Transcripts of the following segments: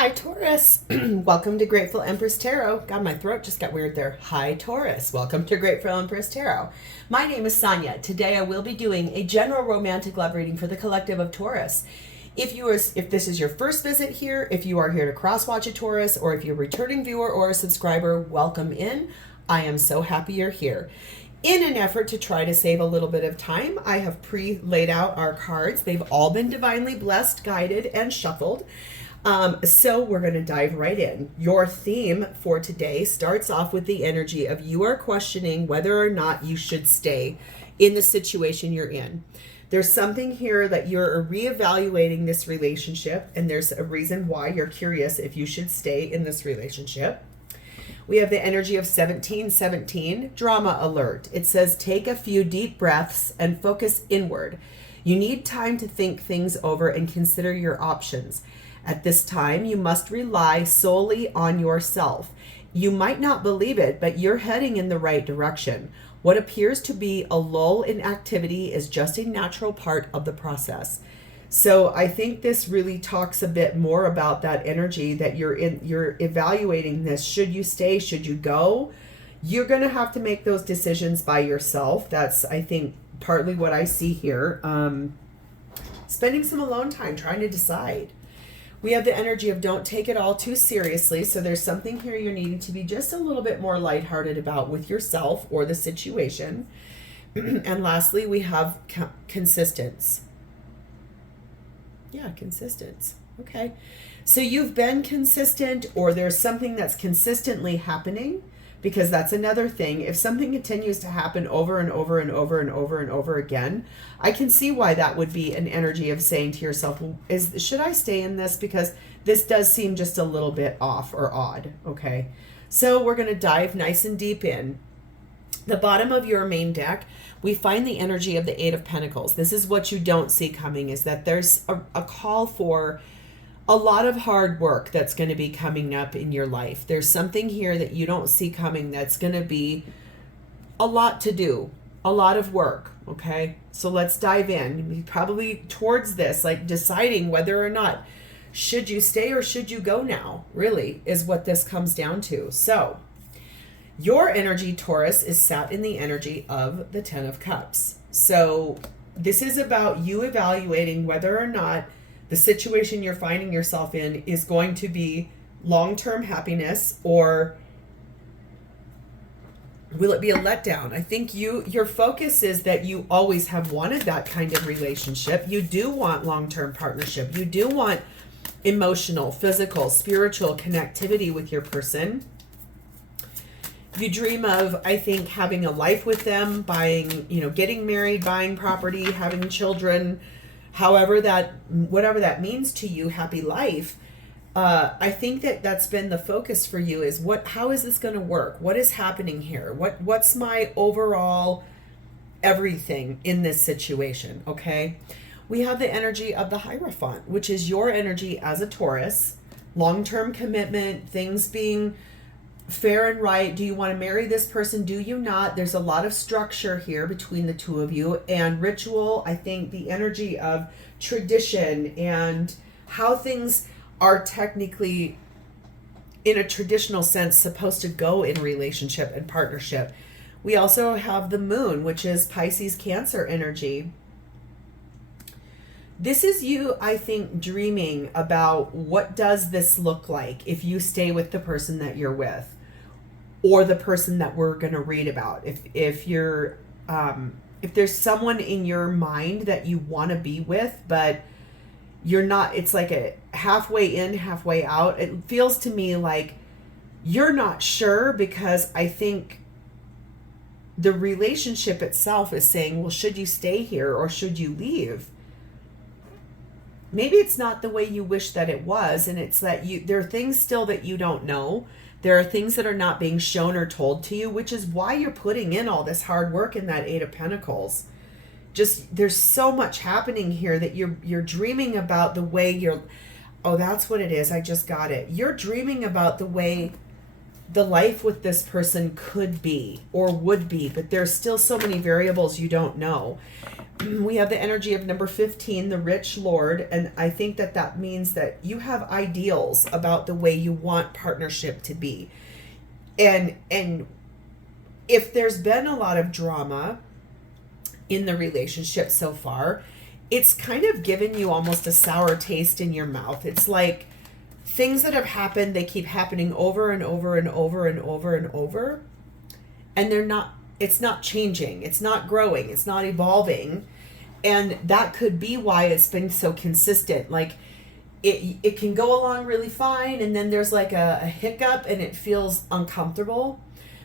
Hi, Taurus. Welcome to Grateful Empress Tarot. God, my throat just got weird there. Hi, Taurus. Welcome to Grateful Empress Tarot. My name is Sonia. Today I will be doing a general romantic love reading for the collective of Taurus. If this is your first visit here, if you are here to cross-watch a Taurus, or if you're a returning viewer or a subscriber, welcome in. I am so happy you're here. In an effort to try to save a little bit of time, I have pre-laid out our cards. They've all been divinely blessed, guided, and shuffled. So we're going to dive right in. Your theme for today starts off with the energy of you are questioning whether or not you should stay in the situation you're in. There's something here that you're reevaluating this relationship, and there's a reason why you're curious if you should stay in this relationship. We have the energy of 1717, drama alert. It says, take a few deep breaths and focus inward. You need time to think things over and consider your options. At this time, you must rely solely on yourself. You might not believe it, but you're heading in the right direction. What appears to be a lull in activity is just a natural part of the process. So I think this really talks a bit more about that energy that you're evaluating this. Should you stay? Should you go? You're going to have to make those decisions by yourself. That's, I think, partly what I see here. Spending some alone time trying to decide. We have the energy of don't take it all too seriously. So there's something here you're needing to be just a little bit more lighthearted about with yourself or the situation. And lastly, we have consistence. Yeah, consistence. Okay. So you've been consistent, or there's something that's consistently happening, because that's another thing. If something continues to happen over and over and over and over and over again, I can see why that would be an energy of saying to yourself, well, should I stay in this? Because this does seem just a little bit off or odd. Okay. So we're going to dive nice and deep in. The bottom of your main deck, we find the energy of the Eight of Pentacles. This is what you don't see coming, is that there's a call for a lot of hard work that's going to be coming up in your life. There's something here that you don't see coming that's going to be a lot to do, a lot of work, okay? So let's dive in. Probably towards this, like deciding whether or not should you stay or should you go now, really, is what this comes down to. So your energy, Taurus, is sat in the energy of the Ten of Cups. So this is about you evaluating whether or not the situation you're finding yourself in is going to be long-term happiness, or will it be a letdown? I think your focus is that you always have wanted that kind of relationship. You do want long-term partnership. You do want emotional, physical, spiritual connectivity with your person. You dream of, I think, having a life with them, buying, getting married, buying property, having children, whatever that means to you, happy life. I think that's been the focus for you, is how is this going to work? What is happening here? What's my overall everything in this situation? Okay. We have the energy of the Hierophant, which is your energy as a Taurus, long-term commitment, things being fair and right. Do you want to marry this person? Do you not? There's a lot of structure here between the two of you, and ritual. I think the energy of tradition and how things are technically, in a traditional sense, supposed to go in relationship and partnership. We also have the Moon, which is Pisces Cancer energy. This is you, I think, dreaming about what does this look like if you stay with the person that you're with, or the person that we're going to read about. If you're if there's someone in your mind that you want to be with, but you're not, it's like a halfway in, halfway out. It feels to me like you're not sure, because I think the relationship itself is saying, well, should you stay here or should you leave? Maybe it's not the way you wish that it was, and it's that there are things still that you don't know. There are things that are not being shown or told to you, which is why you're putting in all this hard work in that Eight of Pentacles. Just, there's so much happening here that you're dreaming about the way that's what it is. I just got it. You're dreaming about the way the life with this person could be or would be, but there's still so many variables you don't know. We have the energy of number 15, the rich lord, and I think that that means that you have ideals about the way you want partnership to be. And if there's been a lot of drama in the relationship so far, it's kind of given you almost a sour taste in your mouth. It's like things that have happened, they keep happening over and over and over and over and over, and it's not changing, it's not growing, it's not evolving. And that could be why it's been so consistent. Like it can go along really fine, and then there's like a hiccup and it feels uncomfortable,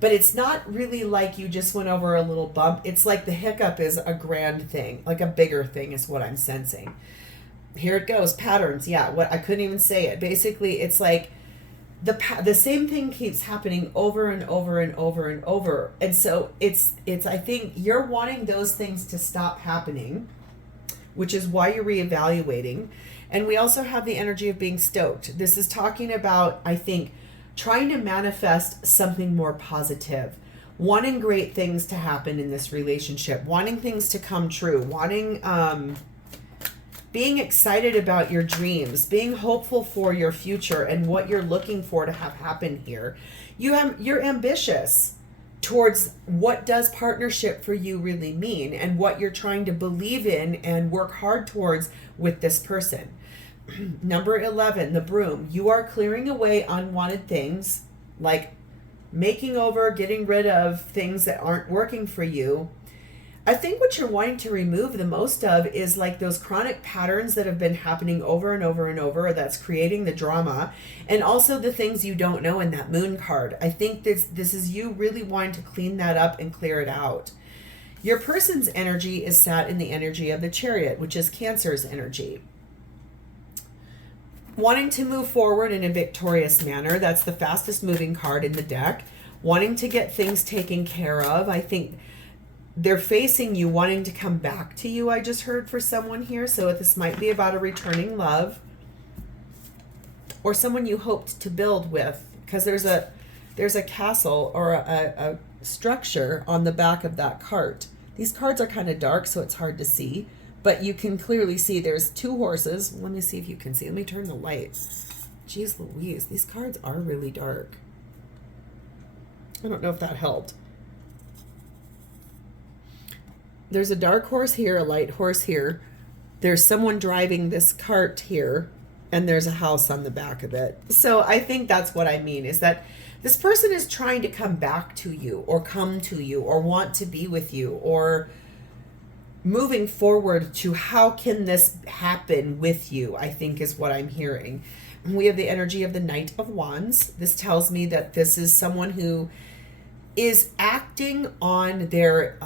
but it's not really like you just went over a little bump. It's like the hiccup is a grand thing, like a bigger thing is what I'm sensing. Here it goes, patterns. Yeah, what I couldn't even say it. Basically, it's like the same thing keeps happening over and over and over and over. And so it's I think you're wanting those things to stop happening, which is why you're reevaluating. And we also have the energy of being stoked. This is talking about, I think, trying to manifest something more positive, wanting great things to happen in this relationship, wanting things to come true, wanting being excited about your dreams, being hopeful for your future and what you're looking for to have happen here. You're ambitious towards what does partnership for you really mean and what you're trying to believe in and work hard towards with this person. Number 11, the broom. You are clearing away unwanted things, like making over, getting rid of things that aren't working for you. I think what you're wanting to remove the most of is like those chronic patterns that have been happening over and over and over that's creating the drama, and also the things you don't know in that moon card. I think this is you really wanting to clean that up and clear it out. Your person's energy is sat in the energy of the Chariot, which is Cancer's energy. Wanting to move forward in a victorious manner. That's the fastest moving card in the deck. Wanting to get things taken care of. I think they're facing you, wanting to come back to you, I just heard for someone here. So this might be about a returning love or someone you hoped to build with, because there's a castle or a structure on the back of that cart. These cards are kind of dark, so it's hard to see, but you can clearly see there's two horses. Let me see if you can see. Let me turn the light. Jeez Louise, these cards are really dark. I don't know if that helped. There's a dark horse here, a light horse here. There's someone driving this cart here, and there's a house on the back of it. So I think that's what I mean, is that this person is trying to come back to you or come to you or want to be with you or moving forward to how can this happen with you, I think is what I'm hearing. We have the energy of the Knight of Wands. This tells me that this is someone who is acting on their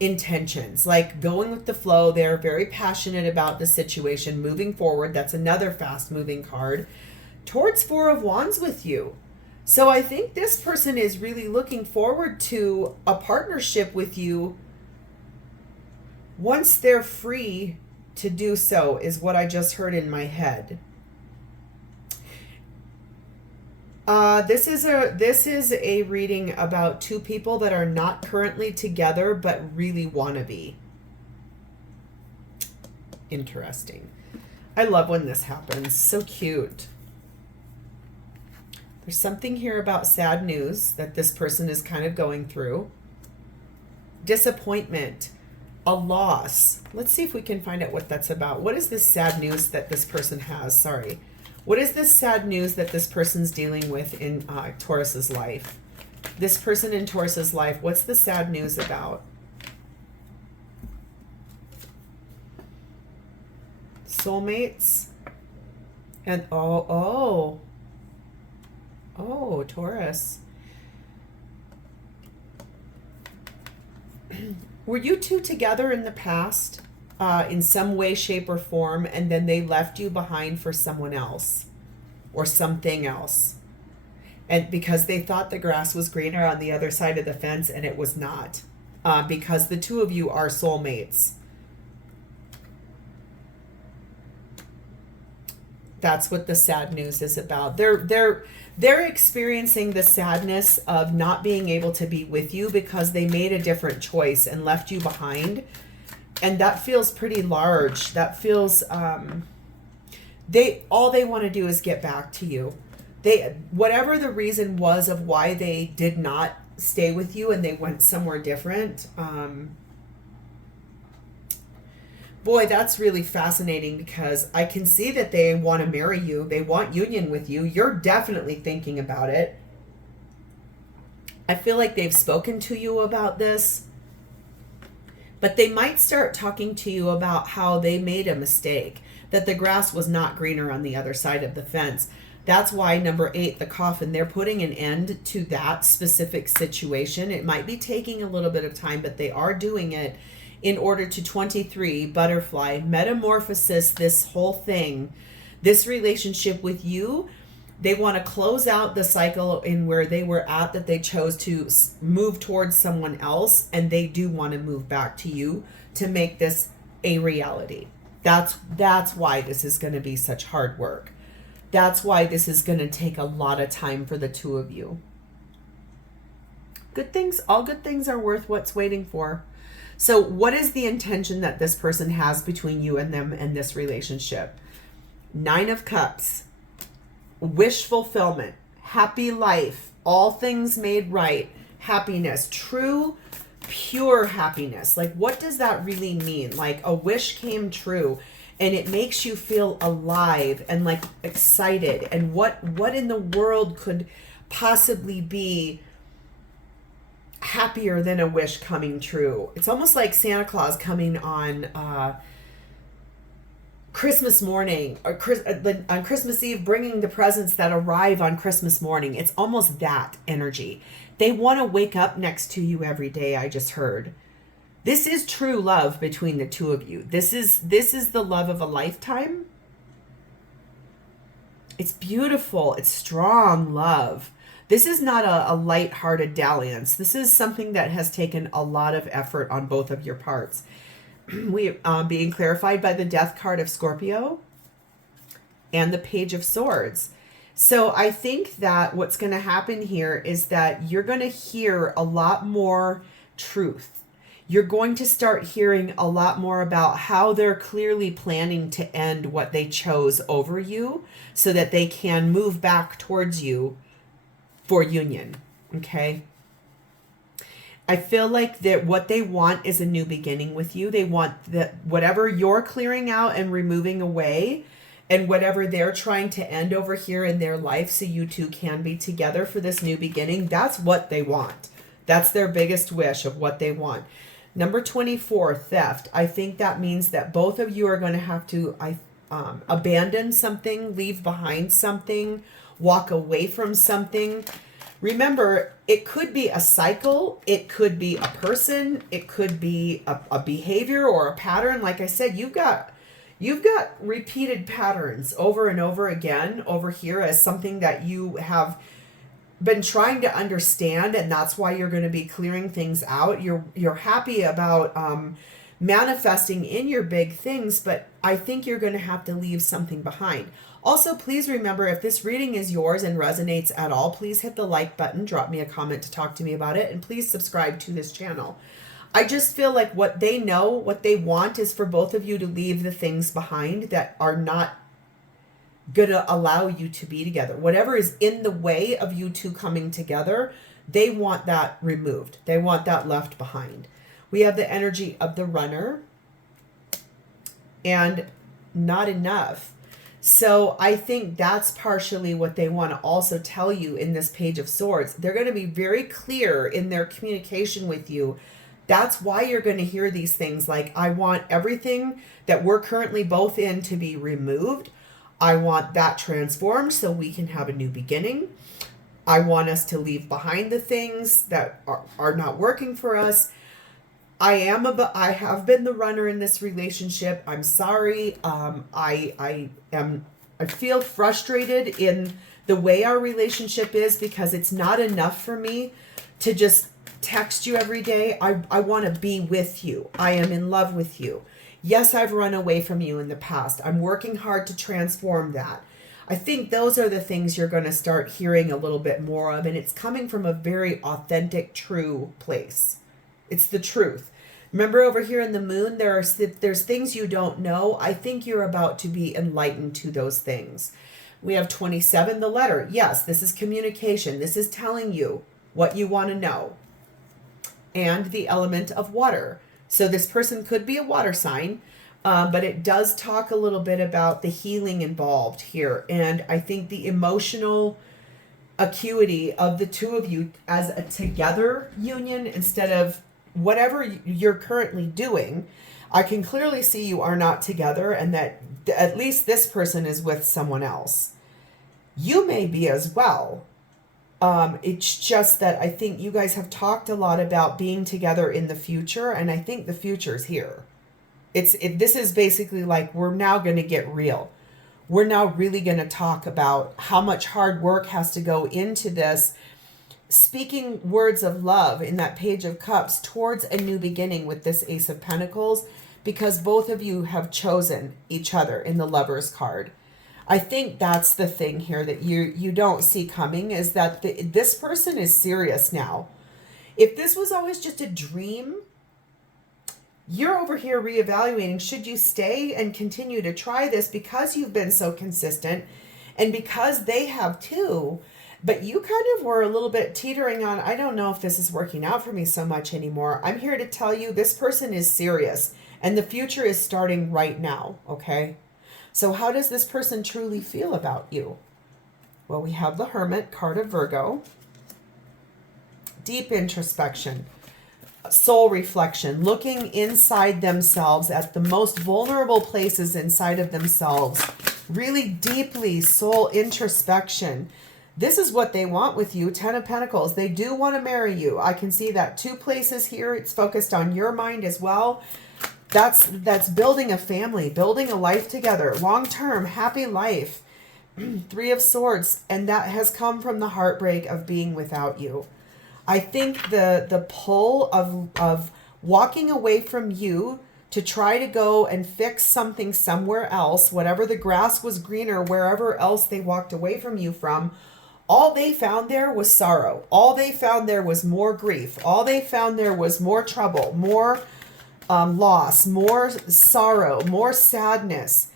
intentions, like going with the flow. They're very passionate about the situation, moving forward. That's another fast moving card towards Four of Wands with you. So I think this person is really looking forward to a partnership with you once they're free to do so, is what I just heard in my head. This is a reading about two people that are not currently together but really want to be. Interesting. I love when this happens. So cute. There's something here about sad news that this person is kind of going through. Disappointment. A loss. Let's see if we can find out what that's about. What is this sad news that this person has? Sorry. What is this sad news that this person's dealing with in Taurus's life? This person in Taurus's life, what's the sad news about? Soulmates. And oh, Taurus. Were you two together in the past? In some way, shape, or form, and then they left you behind for someone else or something else, and because they thought the grass was greener on the other side of the fence, and it was not, because the two of you are soulmates. That's what the sad news is about. They're experiencing the sadness of not being able to be with you because they made a different choice and left you behind. And that feels pretty large. That feels all they want to do is get back to you. Whatever the reason was of why they did not stay with you and they went somewhere different. Boy, that's really fascinating because I can see that they want to marry you. They want union with you. You're definitely thinking about it. I feel like they've spoken to you about this. But they might start talking to you about how they made a mistake, that the grass was not greener on the other side of the fence. That's why number 8, the coffin, they're putting an end to that specific situation. It might be taking a little bit of time, but they are doing it in order to 23, butterfly, metamorphosis, this whole thing, this relationship with you. They want to close out the cycle in where they were at, that they chose to move towards someone else, and they do want to move back to you to make this a reality. That's why this is going to be such hard work. That's why this is going to take a lot of time for the two of you. Good things, all good things are worth what's waiting for. So what is the intention that this person has between you and them and this relationship? 9 of Cups, wish fulfillment, happy life, all things made right, happiness, true, pure happiness. Like, what does that really mean? Like, a wish came true and it makes you feel alive and like excited. And what in the world could possibly be happier than a wish coming true? It's almost like Santa Claus coming on Christmas morning or on Christmas Eve, bringing the presents that arrive on Christmas morning. It's almost that energy. They want to wake up next to you every day. I just heard. This is true love between the two of you. This is the love of a lifetime. It's beautiful. It's strong love. This is not a light-hearted dalliance. This is something that has taken a lot of effort on both of your parts. We being clarified by the Death card of Scorpio and the Page of Swords. So I think that what's going to happen here is that you're going to hear a lot more truth. You're going to start hearing a lot more about how they're clearly planning to end what they chose over you so that they can move back towards you for union. Okay. I feel like that what they want is a new beginning with you. They want that whatever you're clearing out and removing away and whatever they're trying to end over here in their life so you two can be together for this new beginning. That's what they want. That's their biggest wish of what they want. Number 24, theft. I think that means that both of you are going to have to abandon something, leave behind something, walk away from something. Remember, it could be a cycle, it could be a person, it could be a behavior or a pattern. Like I said, you've got repeated patterns over and over again over here as something that you have been trying to understand, and that's why you're going to be clearing things out. You're happy about manifesting in your big things, but I think you're going to have to leave something behind. Also, please remember, if this reading is yours and resonates at all, please hit the like button, drop me a comment to talk to me about it, and please subscribe to this channel. I just feel like what they know, what they want is for both of you to leave the things behind that are not going to allow you to be together. Whatever is in the way of you two coming together, they want that removed. They want that left behind. We have the energy of the runner and not enough. So I think that's partially what they want to also tell you in this Page of Swords. They're going to be very clear in their communication with you. That's why you're going to hear these things like, I want everything that we're currently both in to be removed. I want that transformed so we can have a new beginning. I want us to leave behind the things that are not working for us. I have been the runner in this relationship. I'm sorry. I feel frustrated in the way our relationship is because it's not enough for me to just text you every day. I want to be with you. I am in love with you. Yes, I've run away from you in the past. I'm working hard to transform that. I think those are the things you're going to start hearing a little bit more of, and it's coming from a very authentic, true place. It's the truth. Remember over here in the moon, there's things you don't know. I think you're about to be enlightened to those things. We have 27, the letter. Yes, this is communication. This is telling you what you want to know. And the element of water. So this person could be a water sign, but it does talk a little bit about the healing involved here. And I think the emotional acuity of the two of you as a together union instead of whatever you're currently doing. I can clearly see you are not together, and that at least this person is with someone else. You may be as well. It's just that I think you guys have talked a lot about being together in the future, and I think the future's here. This is basically like, we're now going to get real. We're now really going to talk about how much hard work has to go into this, speaking words of love in that Page of Cups towards a new beginning with this Ace of Pentacles, because both of you have chosen each other in the Lover's card. I think that's the thing here that you don't see coming, is that this person is serious now. If this was always just a dream, you're over here reevaluating, should you stay and continue to try this because you've been so consistent and because they have too, but you kind of were a little bit teetering on, I don't know if this is working out for me so much anymore. I'm here to tell you this person is serious and the future is starting right now, okay? So how does this person truly feel about you? Well, we have the Hermit, card of Virgo. Deep introspection, soul reflection, looking inside themselves at the most vulnerable places inside of themselves, really deeply soul introspection. This is what they want with you, Ten of Pentacles. They do want to marry you. I can see that. 2 places here. It's focused on your mind as well. That's building a family, building a life together, long-term, happy life. 3 of Swords, and that has come from the heartbreak of being without you. I think the pull of walking away from you to try to go and fix something somewhere else, whatever the grass was greener, wherever else they walked away from you from, all they found there was sorrow. All they found there was more grief. All they found there was more trouble, more loss, more sorrow, more sadness.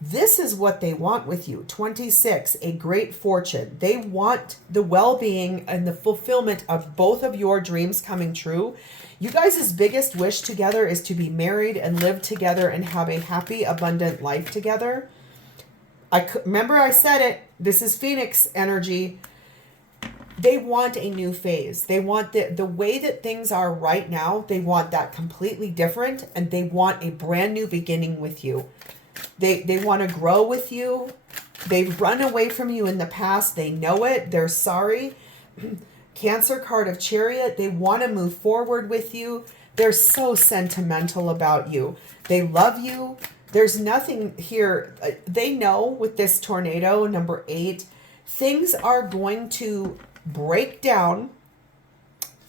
This is what they want with you. 26, a great fortune. They want the well-being and the fulfillment of both of your dreams coming true. You guys' biggest wish together is to be married and live together and have a happy, abundant life together. Remember I said it. This is Phoenix energy. They want a new phase. They want the way that things are right now. They want that completely different, and they want a brand new beginning with you. They want to grow with you. They've run away from you in the past. They know it. They're sorry. Cancer card of Chariot. They want to move forward with you. They're so sentimental about you. They love you. There's nothing here. They know with this tornado, number 8, things are going to break down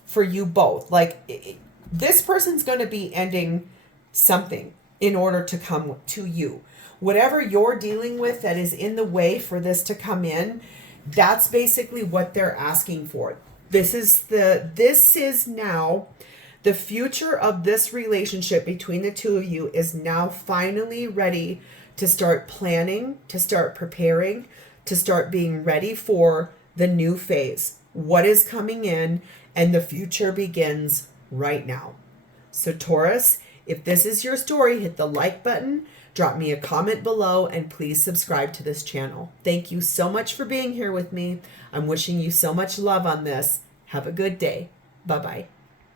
for you both. Like this person's going to be ending something in order to come to you. Whatever you're dealing with that is in the way for this to come in, that's basically what they're asking for. This is now the future of this relationship between the two of you is now finally ready to start planning, to start preparing, to start being ready for the new phase. What is coming in, and the future begins right now. So Taurus, if this is your story, hit the like button, drop me a comment below, and please subscribe to this channel. Thank you so much for being here with me. I'm wishing you so much love on this. Have a good day. Bye-bye.